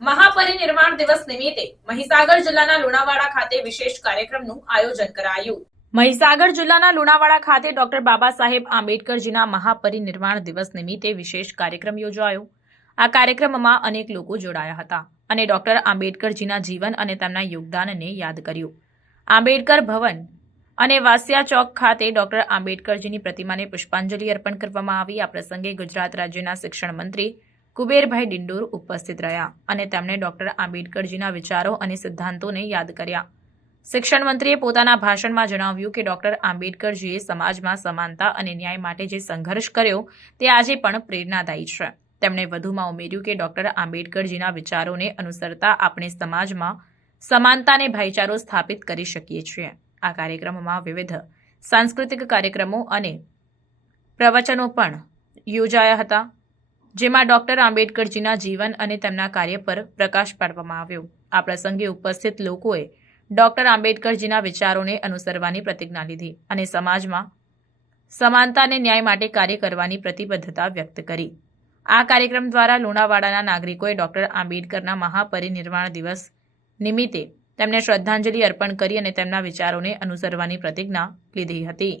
મહાપરિનિર્વાણ દિવસ નિમિત્તે મહીસાગર જિલ્લાના લુણાવાડા ખાતે વિશેષ કાર્યક્રમનું આયોજન કરાયું। મહીસાગર જિલ્લાના લુણાવાડા ખાતે ડોક્ટર બાબા સાહેબ આંબેડકરજીના મહાપરિનિર્વાણ દિવસ નિમિત્તે વિશેષ કાર્યક્રમ યોજાયો। આ કાર્યક્રમમાં અનેક લોકો જોડાયા હતા અને ડોક્ટર આંબેડકરજીના જીવન અને તેમના યોગદાનને યાદ કર્યું। આંબેડકર ભવન અને વાસિયા ચોક ખાતે ડોક્ટર આંબેડકરજીની પ્રતિમાને પુષ્પાંજલિ અર્પણ કરવામાં આવી। આ પ્રસંગે ગુજરાત રાજ્યના શિક્ષણ મંત્રી કુબેરભાઈ ડિંડોર ઉપસ્થિત રહ્યા અને તેમણે ડોક્ટર આંબેડકરજીના વિચારો અને સિદ્ધાંતોને યાદ કર્યા। શિક્ષણ મંત્રીએ પોતાના ભાષણમાં જણાવ્યું કે ડોક્ટર આંબેડકરજીએ સમાજમાં સમાનતા અને ન્યાય માટે જે સંઘર્ષ કર્યો તે આજે પણ પ્રેરણાદાયી છે। તેમણે વધુમાં ઉમેર્યું કે ડોક્ટર આંબેડકરજીના વિચારોને અનુસરતા આપણે સમાજમાં સમાનતા અને ભાઈચારો સ્થાપિત કરી શકીએ છીએ। આ કાર્યક્રમમાં વિવિધ સાંસ્કૃતિક કાર્યક્રમો અને પ્રવચનો પણ યોજાયા હતા, જેમાં ડોક્ટર આંબેડકરજીના જીવન અને તેમના કાર્ય પર પ્રકાશ પાડવામાં આવ્યો। આ પ્રસંગે ઉપસ્થિત લોકોએ ડોક્ટર આંબેડકરજીના વિચારોને અનુસરવાની પ્રતિજ્ઞા લીધી અને સમાજમાં સમાનતા અને ન્યાય માટે કાર્ય કરવાની પ્રતિબદ્ધતા વ્યક્ત કરી। આ કાર્યક્રમ દ્વારા લુણાવાડાના નાગરિકોએ ડોક્ટર આંબેડકરના મહાપરિનિર્વાણ દિવસ નિમિત્તે તેમને શ્રદ્ધાંજલિ અર્પણ કરી અને તેમના વિચારોને અનુસરવાની પ્રતિજ્ઞા લીધી હતી।